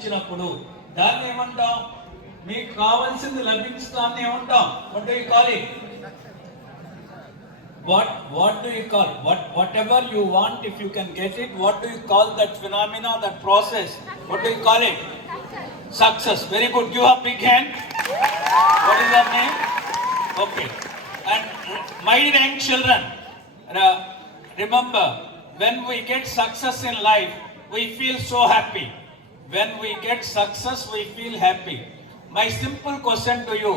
లభించినప్పుడు దాన్ని ఏమంటాం? మీకు కావాల్సింది లభించడాన్ని ఏమంటాం? What do you call it? What do you call? Whatever you want, if you can get it, what do you call that phenomena, that process? What do you call it? Success. Very good. Give a big hand. What is your name? Okay. And my young children, remember, when we get success in life, we feel so happy. When we get success, we feel happy. My simple question to you,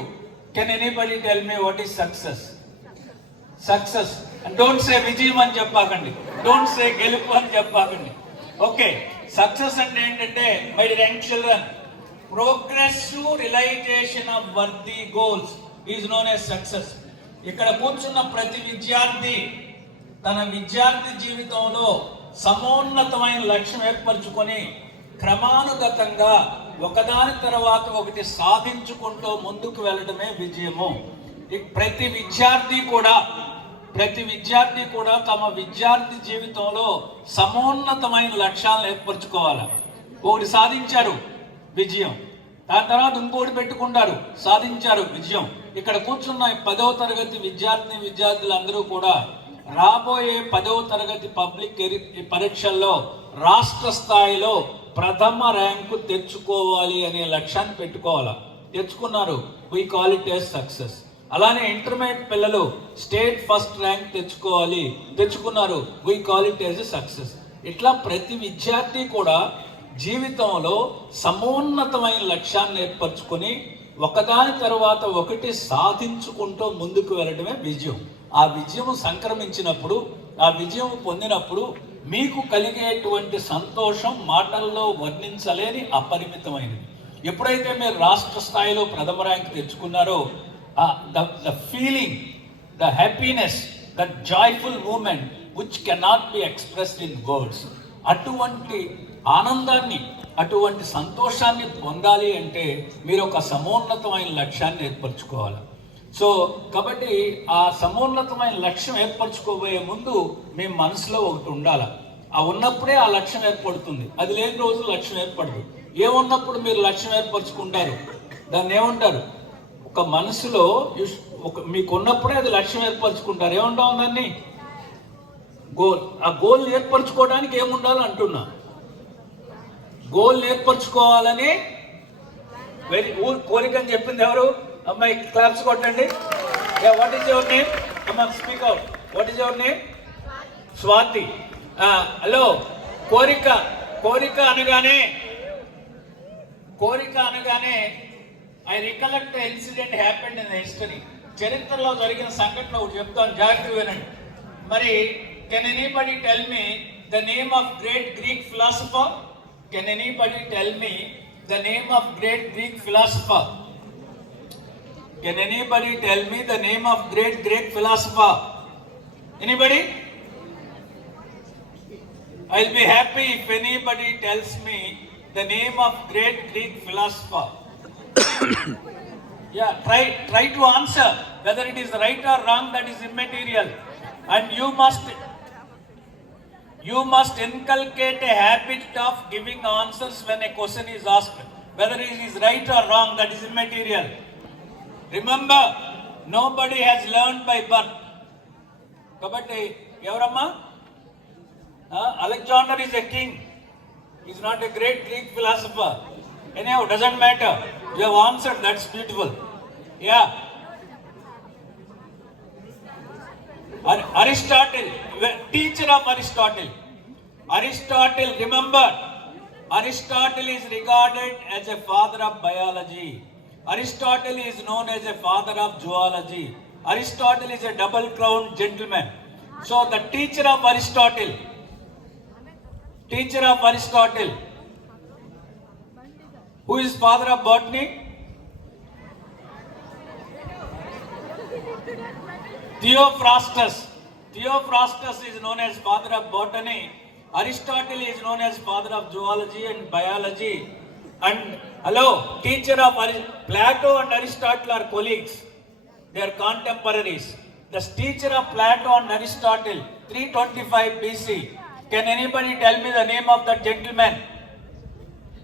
can anybody tell me what is success? Success. And don't say Vijayam అని చెప్పకండి, don't say గెలుపు అని చెప్పకండి. Okay, success అంటే ఏంటంటే my young children, progressive realization of worthy goals is known as success. ఇక్కడ కూర్చున్న ప్రతి విద్యార్థి తన విద్యార్థి జీవితంలో సమోన్నతమైన లక్ష్యం ఏర్పరచుకొని క్రమానుగతంగా ఒకదాని తర్వాత ఒకటి సాధించుకుంటూ ముందుకు వెళ్ళడమే విజయము. ప్రతి విద్యార్థి కూడా తమ విద్యార్థి జీవితంలో సమోన్నతమైన లక్ష్యాలను ఏర్పరచుకోవాలి. ఒకటి సాధించారు, విజయం. దాని తర్వాత ఇంకోటి పెట్టుకుంటారు, సాధించారు, విజయం. ఇక్కడ కూర్చున్న 10వ తరగతి విద్యార్థులందరూ కూడా రాబోయే 10వ తరగతి పబ్లిక్ పరీక్షల్లో రాష్ట్ర స్థాయిలో ప్రథమ ర్యాంకు తెచ్చుకోవాలి అనే లక్ష్యాన్ని పెట్టుకోవాలి. తెచ్చుకున్నారు, we call it as success. అలానే ఇంటర్మీడియట్ పిల్లలు స్టేట్ ఫస్ట్ ర్యాంక్ తెచ్చుకున్నారు, we call it as success. ఇట్లా ప్రతి విద్యార్థి కూడా జీవితంలో సమోన్నతమైన లక్ష్యాన్ని ఏర్పరచుకొని ఒకదాని తర్వాత ఒకటి సాధించుకుంటూ ముందుకు వెళ్ళడమే విజయం. ఆ విజయం సంక్రమించినప్పుడు, ఆ విజయం పొందినప్పుడు మీకు కలిగేటువంటి సంతోషం మాటల్లో వర్ణించలేని అపరిమితమైనది. ఎప్పుడైతే మీరు రాష్ట్ర స్థాయిలో ప్రథమ rank తెచ్చుకున్నారో, the feeling, the happiness, the joyful moment which cannot be expressed in words, అటువంటి ఆనందాన్ని, అటువంటి సంతోషాన్ని పొందాలి అంటే మీరు ఒక సమోన్నతమైన లక్ష్యాన్ని ఏర్పరచుకోవాలి. సో కాబట్టి ఆ సమోన్నతమైన లక్ష్యం ఏర్పరచుకోబోయే ముందు మీ మనసులో ఒకటి ఉండాలి. ఆ ఉన్నప్పుడే ఆ లక్ష్యం ఏర్పడుతుంది. అది లేని రోజు లక్ష్యం ఏర్పడదు. ఏమున్నప్పుడు మీరు లక్ష్యం ఏర్పరచుకుంటారు, దాన్ని ఏమంటారు? ఒక మనసులో మీకు ఉన్నప్పుడే అది లక్ష్యం ఏర్పరచుకుంటారు. ఏమంటాం దాన్ని? గోల్. ఆ గోల్ ఏర్పరచుకోవడానికి ఏముండాలి అంటున్నా? గోల్ ఏర్పరచుకోవాలని కోరిక అని చెప్పింది ఎవరు? అమ్మాయి క్లాప్స్ కొట్టండి. What is your name? అమ్మా speak out. What is your name? Swathi. Hello. కోరిక అనగానే I recollect the incident happened in the history. చరిత్రలో జరిగిన సంఘటన ఒకటి చెప్తాను, జాగ్రత్తగా వినండి. మరి can anybody tell me the name of great Greek philosopher? Can anybody tell me the name of great Greek philosopher? Can anybody tell me the name of great Greek philosopher? Anybody? I'll be happy if anybody tells me the name of great Greek philosopher. Yeah, try to answer. Whether it is right or wrong, that is immaterial. And you must inculcate a habit of giving answers when a question is asked. Whether it is right or wrong, that is immaterial. Remember, nobody has learned by birth. Kabatti evaramma? Alexander is a king. He is not a great Greek philosopher. Anyhow, doesn't matter. You have answered. That's beautiful. Yeah. Aristotle, teacher of Aristotle. Aristotle, remember, Aristotle is regarded as a father of biology. Aristotle is known as a father of zoology. Aristotle is a double-crowned gentleman. So the teacher of Aristotle, who is father of botany? Theophrastus. Theophrastus is known as father of botany. Aristotle is known as father of zoology and biology. And hello, teacher of Plato and Aristotle are colleagues. They are contemporaries. The teacher of Plato and Aristotle, 325 BC. Can anybody tell me the name of that gentleman?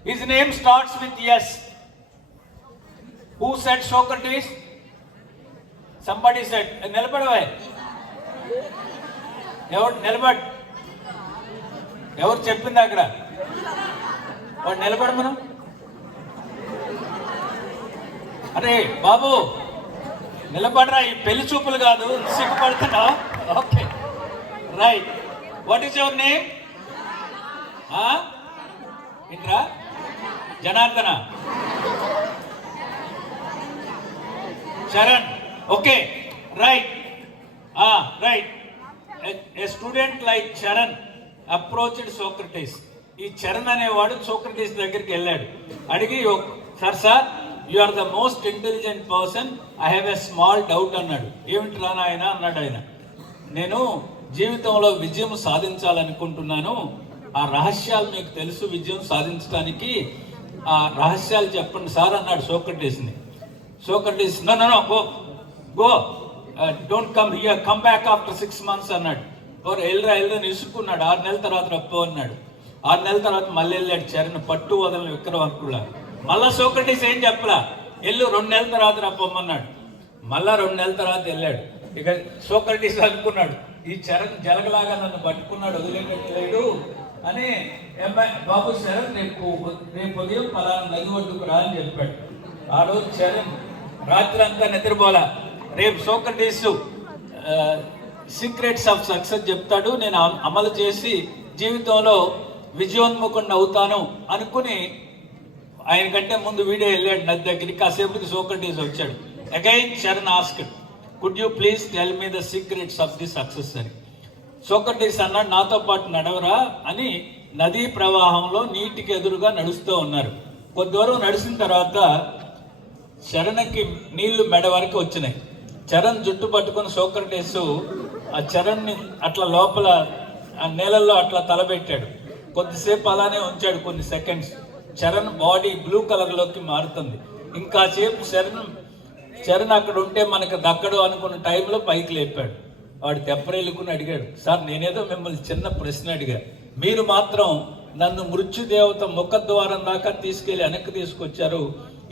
His name starts with S. Who said Socrates? Somebody said. నిలబడవే. ఎవరు నిలబడ్? ఎవరు చెప్పింది అక్కడ? వాడు నిలబడ మనం. అరే బాబు నిలబడరా, ఈ పెళ్లి చూపులు కాదు, సిగ్గుపడుతున్నా. Okay right. What is your name? Indra Janardhana Charan. Okay right right. A student like Charan approached Socrates. ఈ చరణ్ అనేవాడు సోక్రటీస్ దగ్గరికి వెళ్ళాడు. అడిగి, sir you are the most intelligent person, I have a small doubt అన్నాడు. ఏమిటి నాయన అన్నాడు ఆయన. నేను జీవితంలో విజయం సాధించాలనుకుంటున్నాను, ఆ రహస్యాలు మీకు తెలుసు, విజయం సాధించడానికి ఆ రహస్యాలు చెప్పండి సార్ అన్నాడు సోక్రటీస్ని. Socrates no go don't come here, come back after 6 months అన్నాడు. వెళ్ళరా ఇసుక్కున్నాడు. 6 నెలల తర్వాత రప్పు అన్నాడు. 6 నెలల తర్వాత మళ్ళీ వెళ్ళాడు చరణ్, పట్టు వదలని విక్రమార్కుడులా. మళ్ళా సోక్రటీస్ ఏం చెప్పలా, 2 నెలల తర్వాత రప్పమన్నాడు. మళ్ళా 2 నెలల తర్వాత వెళ్ళాడు. ఇక సోక్రటీస్ అనుకున్నాడు, ఈ చరణ్ జలగలాగా నన్ను పట్టుకున్నాడు, వదిలేటట్లేడు అని. బాబు చరణ్ రేపు ఉదయం పలానా నది ఒడ్డుకు రా అని చెప్పాడు. ఆ రోజు చరణ్ రాత్రి అంతా నిద్రపోలా. రేపు సోక్రటీస్ సీక్రెట్స్ ఆఫ్ సక్సెస్ చెప్తాడు, నేను అమలు చేసి జీవితంలో విజయోన్ముఖుడిని అవుతాను అనుకుని ఆయన కంటే ముందు వీడే వెళ్ళాడు నది దగ్గరికి. కాసేపుకి సోక్రటీస్ వచ్చాడు. Again Charan asked, could you please tell me the secrets of the success అని. సోక్రటీస్ అన్నాడు, నాతో పాటు నడవరా అని. నదీ ప్రవాహంలో నీటికి ఎదురుగా నడుస్తూ ఉన్నారు. కొద్ది దూరం నడిచిన తర్వాత చరణ్కి నీళ్లు మెడ వరకు వచ్చినాయి. చరణ్ జుట్టు పట్టుకుని సోక్రటీస్ ఆ చరణ్ని అట్లా లోపల ఆ నీళ్ళల్లో అట్లా తలబెట్టాడు. కొద్దిసేపు అలానే ఉంచాడు, కొన్ని సెకండ్స్. చరణ్ బాడీ బ్లూ కలర్లోకి మారుతుంది. ఇంకా సేపు చరణ్ అక్కడ ఉంటే మనకు దక్కడు అనుకున్న టైంలో పైకి లేపాడు. వాడు తెప్పరేలుకుని అడిగాడు, సార్ నేనేదో మిమ్మల్ని చిన్న ప్రశ్న అడిగా, మీరు మాత్రం నన్ను మృత్యుదేవత ముఖద్వారం దాకా తీసుకెళ్లి వెనక్కి తీసుకొచ్చారు,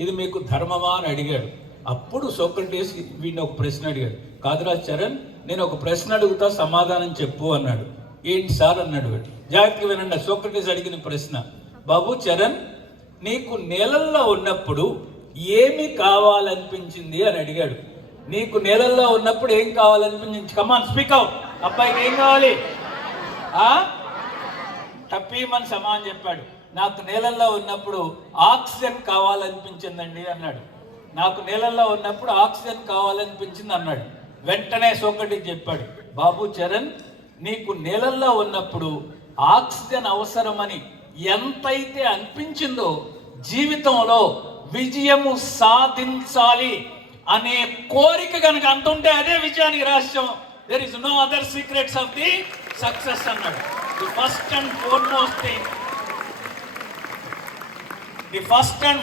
ఇది మీకు ధర్మమా అని అడిగాడు. అప్పుడు సోక్రటీస్ వీడిని ఒక ప్రశ్న అడిగాడు. కాదురా చరణ్, నేను ఒక ప్రశ్న అడుగుతా, సమాధానం చెప్పు అన్నాడు. ఏంటి సార్ అన్నాడు వాడు. జాగ్రత్తగా వినండి సోక్రటీస్ అడిగిన ప్రశ్న. బాబు చరణ్, నీకు నీళ్ళల్లో ఉన్నప్పుడు ఏమి కావాలనిపించింది అని అడిగాడు. నీకు నీళ్ళల్లో ఉన్నప్పుడు ఏం కావాలనిపించింది? Come on speak out. అబ్బాయికి ఏం కావాలి? టప్పీమని సమాన్ చెప్పాడు. నాకు నీళ్ళల్లో ఉన్నప్పుడు ఆక్సిజన్ కావాలనిపించిందండి అన్నాడు. నాకు నీళ్ళల్లో ఉన్నప్పుడు ఆక్సిజన్ కావాలనిపించింది అన్నాడు. వెంటనే సోక్రటీస్ చెప్పాడు, బాబు చరణ్, నీకు నీళ్ళల్లో ఉన్నప్పుడు ఆక్సిజన్ అవసరమని ఎంతైతే అనిపించిందో, జీవితంలో విజయము సాధించాలి అనే కోరిక కనుక అంతుంటే అదే విజయానికి రహస్యం. There is no other secrets of the success అన్నాడు. The first and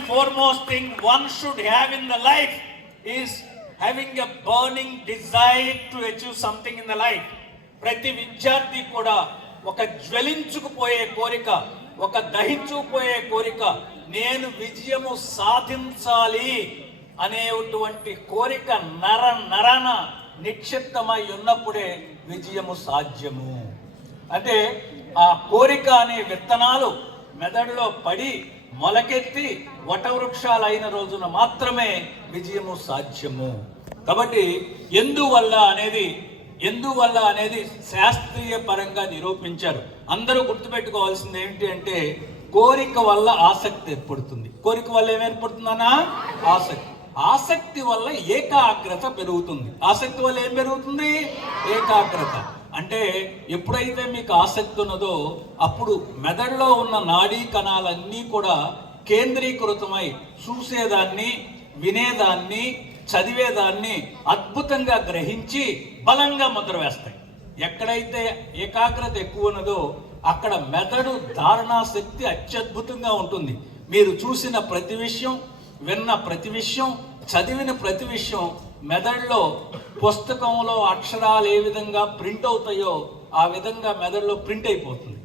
foremost thing one should have in the life is having a burning desire to achieve something in the life. ప్రతి విద్యార్థి కూడా ఒక జ్వలించుకుపోయే కోరిక, ఒక దహించుకుపోయే కోరిక, నేను విజయము సాధించాలి అనేటువంటి కోరిక నరాన నిక్షిప్తమై ఉన్నప్పుడే విజయము సాధ్యము. అంటే ఆ కోరిక అనే విత్తనాలు మెదడులో పడి మొలకెత్తి వటవృక్షాలు అయిన రోజున మాత్రమే విజయము సాధ్యము. కాబట్టి ఎందువల్ల అనేది శాస్త్రీయ పరంగా నిరూపించారు. అందరూ గుర్తుపెట్టుకోవాల్సింది ఏంటి అంటే, కోరిక వల్ల ఆసక్తి ఏర్పడుతుంది. కోరిక వల్ల ఏమేర్పడుతుందన్నా? ఆసక్తి. ఆసక్తి వల్ల ఏకాగ్రత పెరుగుతుంది. ఆసక్తి వల్ల ఏం పెరుగుతుంది? ఏకాగ్రత. అంటే ఎప్పుడైతే మీకు ఆసక్తి ఉన్నదో అప్పుడు మెదడులో ఉన్న నాడీ కణాలన్నీ కూడా కేంద్రీకృతమై చూసేదాన్ని, వినేదాన్ని, చదివేదాన్ని అద్భుతంగా గ్రహించి బలంగా ముద్ర వేస్తాయి. ఎక్కడైతే ఏకాగ్రత ఎక్కువ ఉన్నదో అక్కడ మెదడు ధారణా శక్తి అత్యద్భుతంగా ఉంటుంది. మీరు చూసిన ప్రతి విషయం, విన్న ప్రతి విషయం, చదివిన ప్రతి విషయం మెదడులో, పుస్తకంలో అక్షరాలు ఏ విధంగా ప్రింట్ అవుతాయో ఆ విధంగా మెదడులో ప్రింట్ అయిపోతుంది.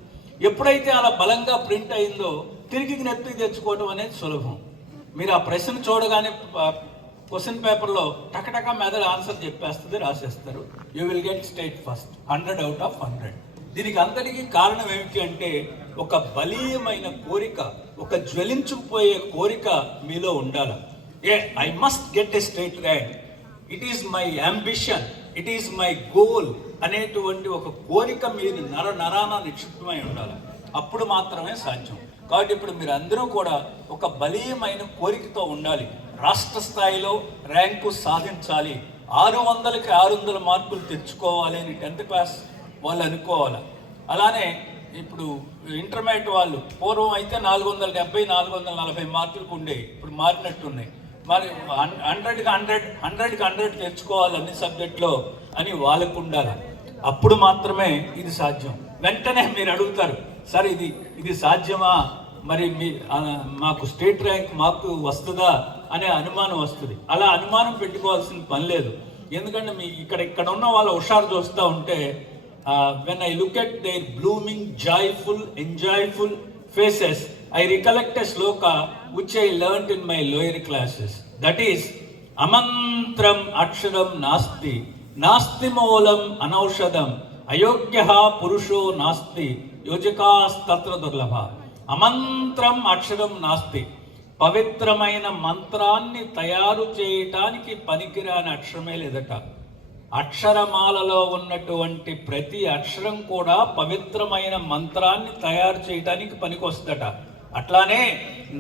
ఎప్పుడైతే అలా బలంగా ప్రింట్ అయిందో తిరిగి జ్ఞప్తికి తెచ్చుకోవడం అనేది సులభం. మీరు ఆ ప్రశ్న చూడగానే క్వశ్చన్ పేపర్లో టకటక మెదడు ఆన్సర్ చెప్పేస్తుంది, రాసేస్తారు. You will get state first 100 out of 100. దీనికి అంతటికీ కారణం ఏమిటి అంటే ఒక బలీయమైన కోరిక, ఒక జ్వలించుకుపోయే కోరిక మీలో ఉండాలి. I must get a state rank, it is my ambition, it is my goal అనేటువంటి ఒక కోరిక మీరు నరాన నిక్షిప్తమై ఉండాలి. అప్పుడు మాత్రమే సాధ్యం. కాబట్టి ఇప్పుడు మీరు అందరూ కూడా ఒక బలీయమైన కోరికతో ఉండాలి. రాష్ట్ర స్థాయిలో ర్యాంకు సాధించాలి, 600కి 600 మార్కులు తెచ్చుకోవాలి అని 10th క్లాస్ వాళ్ళు అనుకోవాలి. అలానే ఇప్పుడు ఇంటర్మీడియట్ వాళ్ళు పూర్వం అయితే 470 440 మార్కులకు ఉండేవి, ఇప్పుడు మారినట్టున్నాయి. మరి 100కి 100 తెచ్చుకోవాలి అన్ని సబ్జెక్టులో అని వాళ్ళకు ఉండాలి. అప్పుడు మాత్రమే ఇది సాధ్యం. వెంటనే మీరు అడుగుతారు, సార్ ఇది సాధ్యమా, మరి మాకు స్టేట్ ర్యాంక్ మాకు వస్తుందా అనే అనుమానం వస్తుంది. అలా అనుమానం పెట్టుకోవాల్సిన పని లేదు. ఎందుకంటే మీ ఇక్కడ ఉన్న వాళ్ళ హుషారు చూస్తూ ఉంటే when I look at their blooming, joyful, enjoyful faces, I recollect a shloka which I learnt in my lower classes. That is, amantram aksharam nasti, nasti moolam anaushadam, ayogyaha purusho nasti, yojakas tatra durlabha. అమంత్రం అక్షరం నాస్తి, పవిత్రమైన మంత్రాన్ని తయారు చేయటానికి పనికిరాని అక్షరమే లేదట. అక్షరమాలలో ఉన్నటువంటి ప్రతి అక్షరం కూడా పవిత్రమైన మంత్రాన్ని తయారు చేయటానికి పనికొస్తట. అట్లానే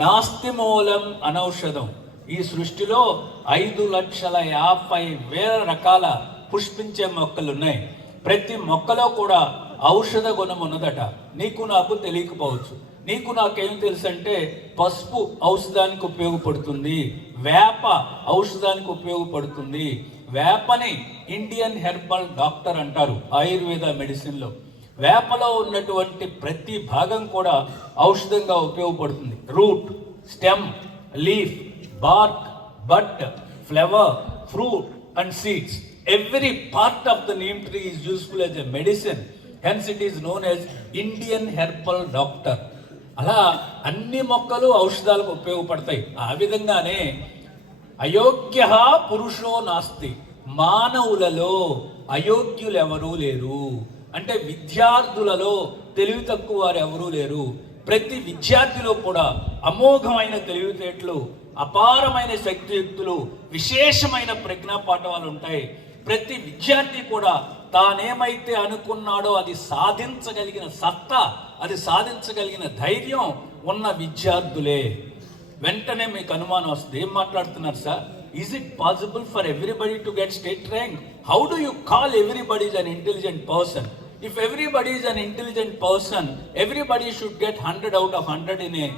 నాస్తి మూలం అనౌషధం. ఈ సృష్టిలో 5,50,000 రకాల పుష్పించే మొక్కలు ఉన్నాయి. ప్రతి మొక్కలో కూడా ఔషధ గుణం ఉన్నదట. నీకు నాకు తెలియకపోవచ్చు. నీకు నాకేం తెలుసు అంటే పసుపు ఔషధానికి ఉపయోగపడుతుంది, వేప ఔషధానికి ఉపయోగపడుతుంది. వేపని ఇండియన్ హెర్బల్ డాక్టర్ అంటారు ఆయుర్వేద మెడిసిన్లో. వేపలో ఉన్నటువంటి ప్రతి భాగం కూడా ఔషధంగా ఉపయోగపడుతుంది. Root, stem, leaf, bark, bud, flower, fruit and seeds. Every part of the neem tree is useful as a medicine. Hence it is known as Indian herbal doctor. అలా అన్ని మొక్కలు ఔషధాలకు ఉపయోగపడతాయి. ఆ విధంగానే అయోగ్య పురుషో నాస్తి, మానవులలో అయోగ్యులు ఎవరూ లేరు. అంటే విద్యార్థులలో తెలివి తక్కువ వారు ఎవరూ లేరు. ప్రతి విద్యార్థిలో కూడా అమోఘమైన తెలివితేటలు, అపారమైన శక్తియుక్తులు, విశేషమైన ప్రజ్ఞాపాఠవాలు ఉంటాయి. ప్రతి విద్యార్థి కూడా తానేమైతే అనుకున్నాడో అది సాధించగలిగిన సత్తా, అది సాధించగలిగిన ధైర్యం ఉన్న విద్యార్థులే. వెంటనే మీకు అనుమానం వస్తుంది, ఏం మాట్లాడుతున్నారు sir? Is it possible for everybody to get state rank? How do you call everybody is an intelligent person? If everybody is an intelligent person, everybody should get 100 out of 100 in a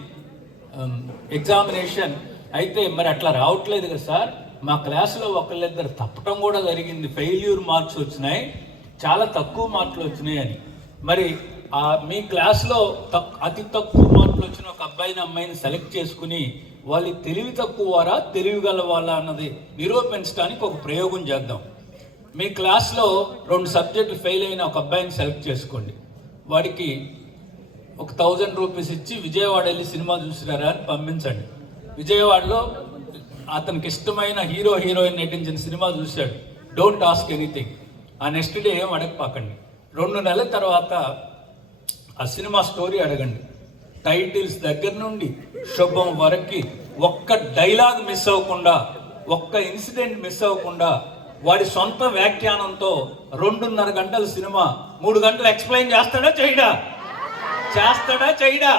examination. అయితే మరి అట్లా రావట్లేదు కదా sir. మా క్లాసులో ఒకళ్ళిద్దరు తప్పటం కూడా జరిగింది, ఫెయిల్యూర్ మార్క్స్ వచ్చినాయి, చాలా తక్కువ మార్కులు వచ్చినాయి అని. మరి మీ క్లాస్లో అతి తక్కువ మార్కులు వచ్చిన ఒక అబ్బాయిని అమ్మాయిని సెలెక్ట్ చేసుకుని వాళ్ళు తెలివి తక్కువ వారా తెలివి గల వాళ్ళ అన్నది నిరూపించడానికి ఒక ప్రయోగం చేద్దాం. మీ క్లాస్లో 2 సబ్జెక్టులు ఫెయిల్ అయిన ఒక అబ్బాయిని సెలెక్ట్ చేసుకోండి. వాడికి ఒక 1000 రూపీస్ ఇచ్చి విజయవాడ వెళ్ళి సినిమా చూసినారా అని పంపించండి. విజయవాడలో అతనికి ఇష్టమైన హీరోయిన్ నటించిన సినిమా చూశాడు. Don't ask anything. ఆ నెక్స్ట్ డే ఏం అడగపాకండి. 2 నెలల తర్వాత ఆ సినిమా స్టోరీ అడగండి. టైటిల్స్ దగ్గర నుండి శుభం వరకు ఒక్క డైలాగ్ మిస్ అవ్వకుండా, ఒక్క ఇన్సిడెంట్ మిస్ అవ్వకుండా వాడి సొంత వ్యాఖ్యానంతో 2.5 గంటల సినిమా 3 గంటలు ఎక్స్ప్లెయిన్ చేస్తాడా చేయడా? చేస్తాడా చేయడా?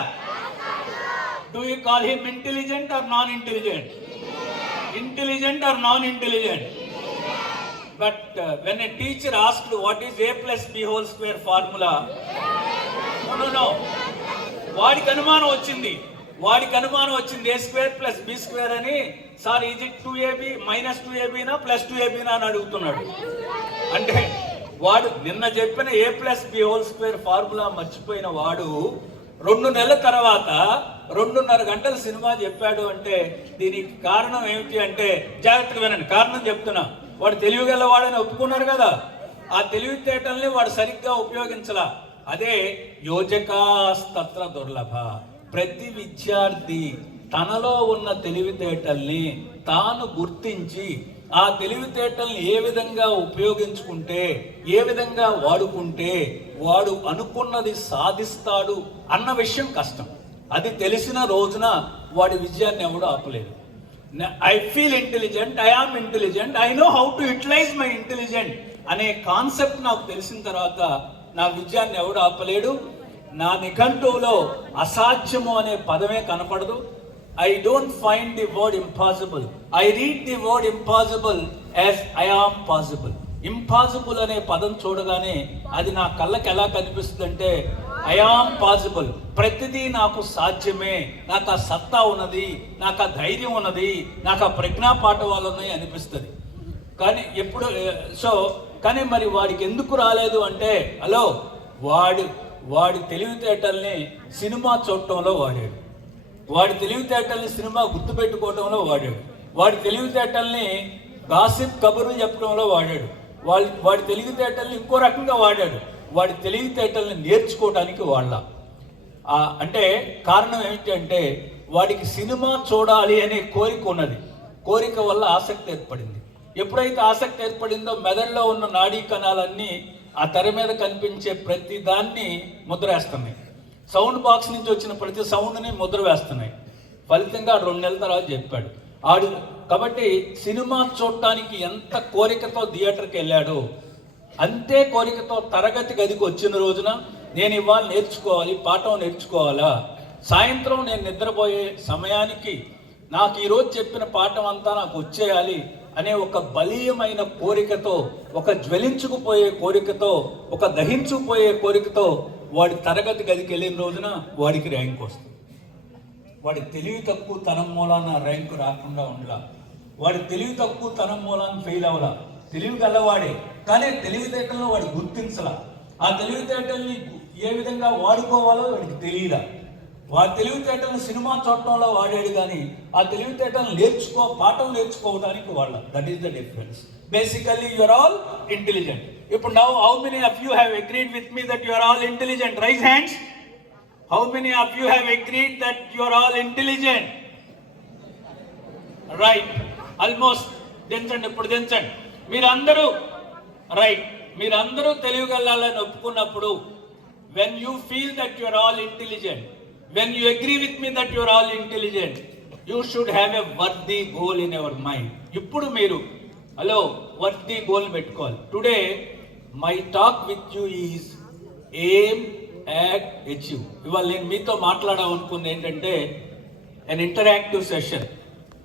Do you call him intelligent or non intelligent? Intelligent or non intelligent? But when a teacher asked what is a + b² formula, no, వాడికి అనుమానం వచ్చింది a² + b² అని. Sir is it 2ab -2ab +2ab అని అడుగుతున్నాడు. అంటే వాడు నిన్న చెప్పిన a + b² ఫార్ములా మర్చిపోయిన వాడు 2 నెలల తర్వాత 2.5 గంటల సినిమా చెప్పాడు. అంటే దీనికి కారణం ఏమిటి అంటే, జాగ్రత్తగా వినండి, కారణం చెప్తున్నా. వాడు తెలివిగలవాడని ఒప్పుకున్నారు కదా, ఆ తెలివితేటల్ని వాడు సరిగ్గా ఉపయోగించలా. అదే యోజకాస్తత్ర దుర్లభ. ప్రతి విద్యార్థి తనలో ఉన్న తెలివితేటల్ని తాను గుర్తించి ఆ తెలివితేటల్ని ఏ విధంగా ఉపయోగించుకుంటే, ఏ విధంగా వాడుకుంటే వాడు అనుకున్నది సాధిస్తాడు అన్న విషయం కష్టం. అది తెలిసిన రోజున వాడి విజయాన్ని ఎవడు ఆపలేదు. I feel intelligent, I am intelligent, I know how to utilize my intelligent అనే కాన్సెప్ట్ నాకు తెలిసిన తర్వాత నా విజయాన్ని ఎవడు ఆపలేడు. నా నిఘంటువులో అసాధ్యము అనే పదమే కనపడదు. I don't find the word impossible. I read the word impossible as I am possible. Impossible అనే పదం చూడగానే అది నా కళ్ళకి ఎలా కనిపిస్తుంది అంటే I am possible. ప్రతిదీ నాకు సాధ్యమే, నాకు ఆ సత్తా ఉన్నది, నాకు ఆ ధైర్యం ఉన్నది, నాకు ఆ ప్రజ్ఞా పాఠవాలు ఉన్నాయి అనిపిస్తుంది. కానీ ఎప్పుడు కానీ మరి వాడికి ఎందుకు రాలేదు అంటే, హలో, వాడి తెలివితేటల్ని సినిమా చూడటంలో వాడాడు, వాడి తెలివితేటల్ని సినిమా గుర్తుపెట్టుకోవడంలో వాడాడు, వాడి తెలివితేటల్ని గాసిప్ కబుర్లు చెప్పడంలో వాడాడు, వాడి తెలివితేటల్ని ఇంకో రకంగా వాడాడు, వాడి తెలివితేటల్ని నేర్చుకోవడానికి అంటే కారణం ఏమిటంటే వాడికి సినిమా చూడాలి అనే కోరిక ఉన్నది. కోరిక వల్ల ఆసక్తి ఏర్పడింది. ఎప్పుడైతే ఆసక్తి ఏర్పడిందో మెదడులో ఉన్న నాడీ కణాలన్నీ ఆ తెర మీద కనిపించే ప్రతి దాన్ని ముద్ర వేస్తున్నాయి. సౌండ్ బాక్స్ నుంచి వచ్చిన ప్రతి సౌండ్ని ముద్ర వేస్తున్నాయి. ఫలితంగా 2 నెలల తర్వాత చెప్పాడు కాబట్టి సినిమా చూడటానికి ఎంత కోరికతో థియేటర్కి వెళ్ళాడో అంతే కోరికతో తరగతి గదికి వచ్చిన రోజున నేను ఇవాళ నేర్చుకోవాలి, పాఠం నేర్చుకోవాలా, సాయంత్రం నేను నిద్రపోయే సమయానికి నాకు ఈరోజు చెప్పిన పాఠం అంతా నాకు వచ్చేయాలి అనే ఒక బలీయమైన కోరికతో, ఒక జ్వలించుకుపోయే కోరికతో, ఒక దహించుకుపోయే కోరికతో వాడి తరగతి గదికి వెళ్ళిన రోజున వాడికి ర్యాంక్ వస్తుంది. వాడి తెలివి తక్కువ తనం మూలాన ర్యాంకు రాకుండా ఉండలా, వాడి తెలివి తక్కువ తనం మూలాన ఫెయిల్ అవ్వలా. తెలివి గలవాడే, కానీ తెలివితేటలను వాడు గుర్తించలా. ఆ తెలివితేటల్ని ఏ విధంగా వాడుకోవాలో వాడికి తెలియలా. వాడి తెలివితేటలను సినిమా చూడటంలో వాడాడు, కానీ ఆ తెలివితేటలను పాఠం నేర్చుకోవడానికి that is the difference. Basically you are all intelligent. ఇప్పుడు now how many of you have agreed with me that you are all intelligent? Raise hands. How many of you have agreed that you are all intelligent? Right. Almost. దించండి, ఇప్పుడు దించండి. మీరందరూ right, మీరందరూ తెలియగలని ఒప్పుకున్నప్పుడు when you feel that you are all intelligent, when you agree with me that you are all intelligent, you should have a worthy goal in your mind. ఇప్పుడు మీరు worthy goal పెట్టుకోవాలి. Today my talk with you is aim at achieve. ఇవాళ నేను మీతో మాట్లాడాలనుకుంది ఏంటంటే an interactive session.